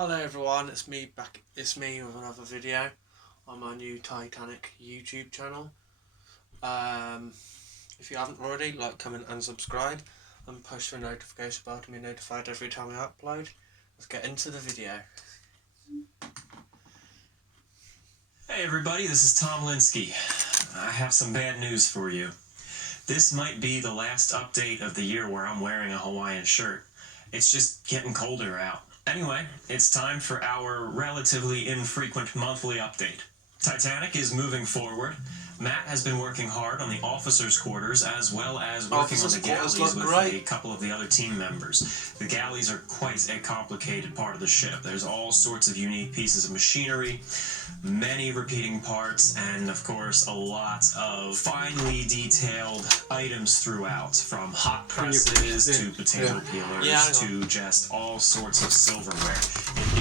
Hello everyone, it's me with another video on my new Titanic YouTube channel. If you haven't already, like, comment and subscribe and push the notification bell to be notified every time I upload. Let's get into the video. Hey everybody, this is Tom Linsky. I have some bad news for you. This might be the last update of the year where I'm wearing a Hawaiian shirt. It's just getting colder out. Anyway, it's time for our relatively infrequent monthly update. Titanic is moving forward. Matt has been working hard on the officers' quarters as well as working on the galleys with a couple of the other team members. The galleys are quite a complicated part of the ship. There's all sorts of unique pieces of machinery, many repeating parts, and of course a lot of finely detailed items throughout, from hot presses to potato peelers to just all sorts of silverware.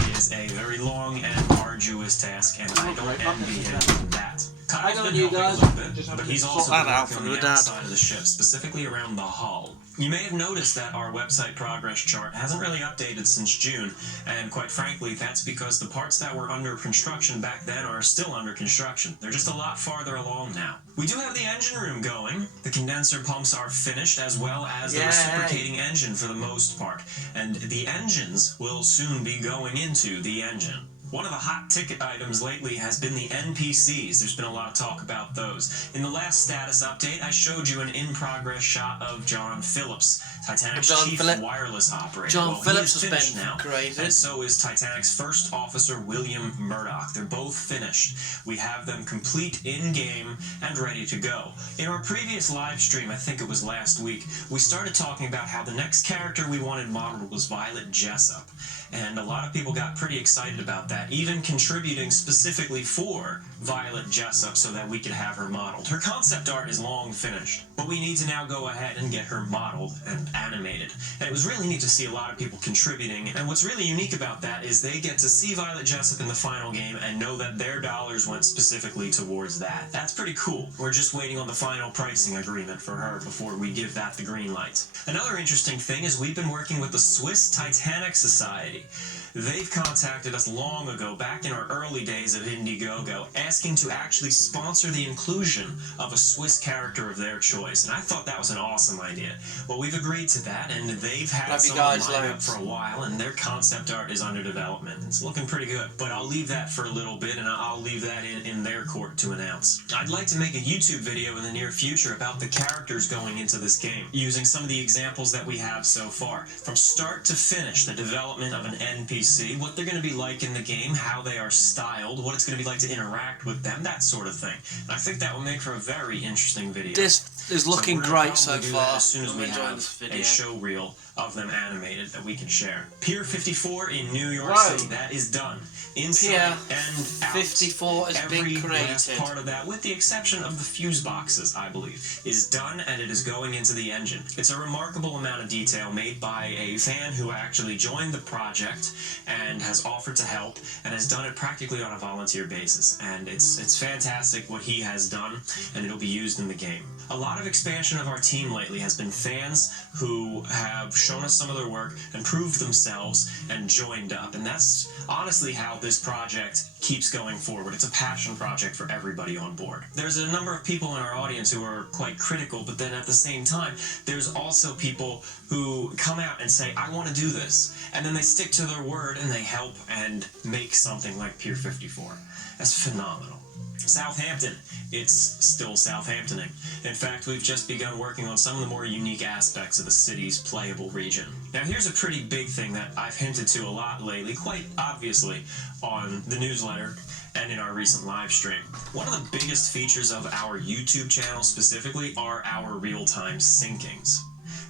It is a very long and arduous task, and I don't envy him that. Kyle's been helping a little bit, but he's also been working on the outside of the ship, specifically around the hull. You may have noticed that our website progress chart hasn't really updated since June, and quite frankly, that's because the parts that were under construction back then are still under construction. They're just a lot farther along now. We do have the engine room going. The condenser pumps are finished, as well as the reciprocating engine for the most part, and the engines will soon be going into the engine. One of the hot ticket items lately has been the NPCs. There's been a lot of talk about those. In the last status update, I showed you an in-progress shot of John Phillips, Titanic's chief wireless operator. John Phillips has been now, created. and so is Titanic's first officer, William Murdoch. They're both finished. We have them complete in-game and ready to go. In our previous live stream, I think it was last week, we started talking about how the next character we wanted modeled was Violet Jessup. And a lot of people got pretty excited about that, even contributing specifically for Violet Jessup so that we could have her modeled. Her concept art is long finished, but we need to now go ahead and get her modeled and animated. And it was really neat to see a lot of people contributing, and what's really unique about that is they get to see Violet Jessup in the final game and know that their dollars went specifically towards that. That's pretty cool. We're just waiting on the final pricing agreement for her before we give that the green light. Another interesting thing is we've been working with the Swiss Titanic Society. They've contacted us long ago, back in our early days of Indiegogo, asking to actually sponsor the inclusion of a Swiss character of their choice, and I thought that was an awesome idea. Well, we've agreed to that, and they've had someone lined up for a while, and their concept art is under development. It's looking pretty good, but I'll leave that for a little bit, and I'll leave that in their court to announce. I'd like to make a YouTube video in the near future about the characters going into this game, using some of the examples that we have so far. From start to finish, the development of an NPC, what they're going to be like in the game, how they are styled, what it's going to be like to interact with them, that sort of thing. And I think that will make for a very interesting video. This is looking great so far. As soon as we have a show reel of them animated that we can share. Pier 54 in New York City, that is done. Inside and out. 54 has been created. Every last part of that, with the exception of the fuse boxes, I believe, is done, and it is going into the engine. It's a remarkable amount of detail made by a fan who actually joined the project and has offered to help and has done it practically on a volunteer basis. And it's fantastic what he has done, and it'll be used in the game. A lot of expansion of our team lately has been fans who have shown us some of their work and proved themselves and joined up, and that's honestly how this project keeps going forward. It's a passion project for everybody on board. There's a number of people in our audience who are quite critical, but then at the same time, there's also people who come out and say, I want to do this, and then they stick to their word and they help and make something like Pier 54. That's phenomenal. Southampton, it's still Southamptoning. In fact, we've just begun working on some of the more unique aspects of the city's playable region. Now, here's a pretty big thing that I've hinted to a lot lately, quite obviously, on the newsletter and in our recent live stream. One of the biggest features of our YouTube channel specifically are our real-time syncings.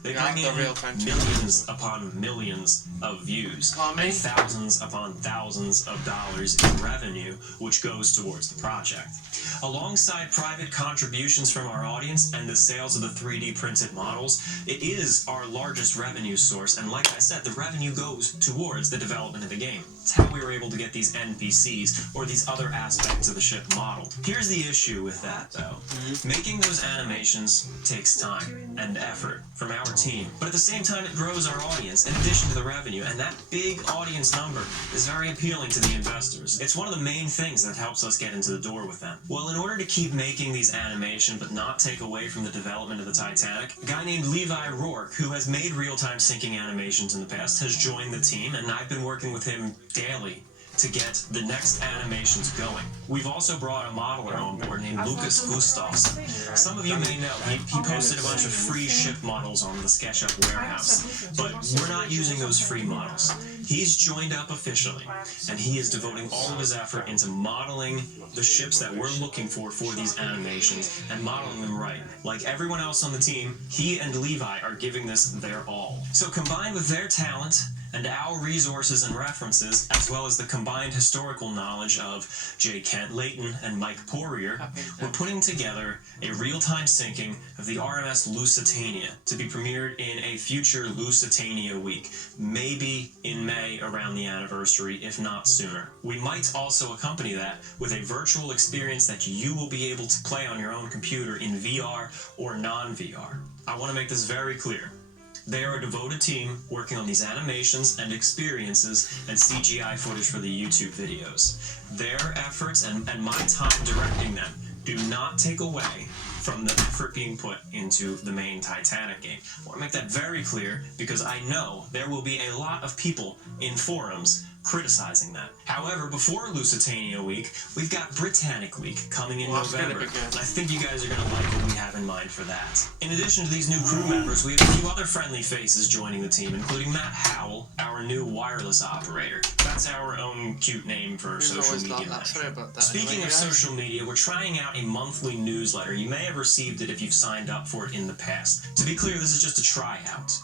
They bring in millions upon millions of views and thousands upon thousands of dollars in revenue, which goes towards the project. Alongside private contributions from our audience and the sales of the 3D printed models, it is our largest revenue source, and like I said, the revenue goes towards the development of the game. It's how we were able to get these NPCs or these other aspects of the ship modeled. Here's the issue with that, though. Making those animations takes time and effort from our our team. But at the same time, it grows our audience in addition to the revenue, and that big audience number is very appealing to the investors. It's one of the main things that helps us get into the door with them. Well, in order to keep making these animation but not take away from the development of the Titanic, a guy named Levi Rourke, who has made real-time syncing animations in the past, has joined the team, and I've been working with him daily to get the next animations going. We've also brought a modeler on board named Lucas Gustafsson. Some of you may know, he posted a bunch of free ship models on the SketchUp warehouse, but we're not using those free models. He's joined up officially, and he is devoting all of his effort into modeling the ships that we're looking for these animations, and modeling them right. Like everyone else on the team, he and Levi are giving this their all. So combined with their talent, and our resources and references, as well as the combined historical knowledge of J. Kent Layton and Mike Poirier, we're putting together a real-time syncing of the RMS Lusitania to be premiered in a future Lusitania week, maybe in May around the anniversary, if not sooner. We might also accompany that with a virtual experience that you will be able to play on your own computer in VR or non-VR. I want to make this very clear. They are a devoted team working on these animations and experiences and CGI footage for the YouTube videos. Their efforts and my time directing them do not take away from the effort being put into the main Titanic game. I want to make that very clear because I know there will be a lot of people in forums criticizing that. However, before Lusitania Week, we've got Britannic Week coming in November, and I think you guys are going to like what we have in mind for that. In addition to these new crew members, we have a few other friendly faces joining the team, including Matt Howell, our new wireless operator. That's our own cute name for social media management. Speaking of social media, we're trying out a monthly newsletter. You may have received it if you've signed up for it in the past. To be clear, this is just a tryout.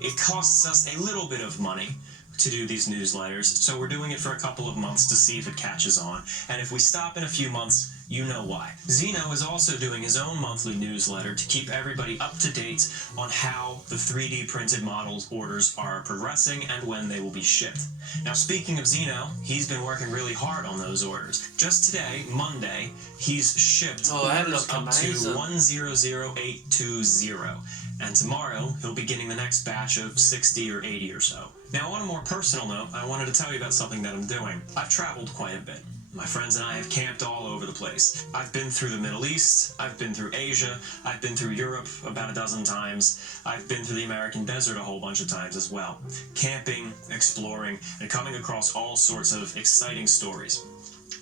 It costs us a little bit of money to do these newsletters, so we're doing it for a couple of months to see if it catches on, and if we stop in a few months, you know why. Zeno is also doing his own monthly newsletter to keep everybody up to date on how the 3D printed models orders are progressing and when they will be shipped. Now, speaking of Zeno, he's been working really hard on those orders. Just today, Monday, he's shipped orders up to 100820. And tomorrow, he'll be getting the next batch of 60 or 80 or so. Now, on a more personal note, I wanted to tell you about something that I'm doing. I've traveled quite a bit. My friends and I have camped all over the place. I've been through the Middle East, I've been through Asia, I've been through Europe about a dozen times, I've been through the American desert a whole bunch of times as well. Camping, exploring, and coming across all sorts of exciting stories.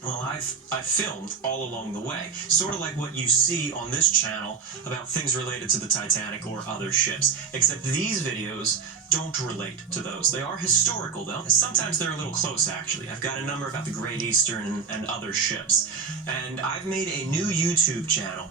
Well, I've filmed all along the way, sort of like what you see on this channel about things related to the Titanic or other ships, except these videos don't relate to those. They are historical, though. Sometimes they're a little close, actually. I've got a number about the Great Eastern and other ships, and I've made a new YouTube channel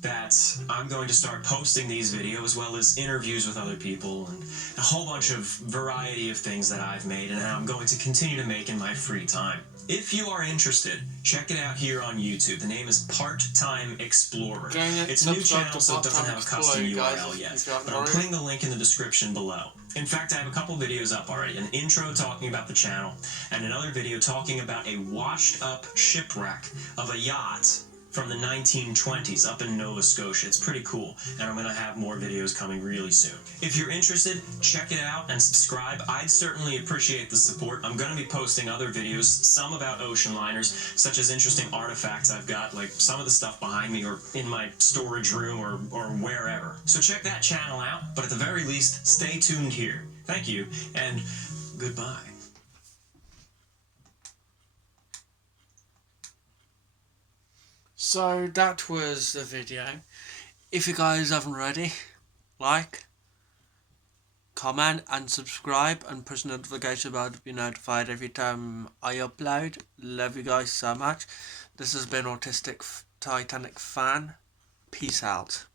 that I'm going to start posting these videos, as well as interviews with other people and a whole bunch of variety of things that I've made and I'm going to continue to make in my free time. If you are interested, check it out here on YouTube. The name is Part-Time Explorer. It's a new channel, so it doesn't have a custom URL yet, but I'm putting the link in the description below. In fact, I have a couple videos up already. An intro talking about the channel, and another video talking about a washed-up shipwreck of a yacht from the 1920s up in Nova Scotia. It's pretty cool, and I'm going to have more videos coming really soon. If you're interested, check it out and subscribe. I'd certainly appreciate the support. I'm going to be posting other videos, some about ocean liners, such as interesting artifacts I've got, like some of the stuff behind me or in my storage room or wherever. So check that channel out, but at the very least, stay tuned here. Thank you, and goodbye. So that was the video. If you guys haven't already, like, comment and subscribe and push the notification bell to be notified every time I upload. Love you guys so much. This has been Autistic Titanic Fan. Peace out.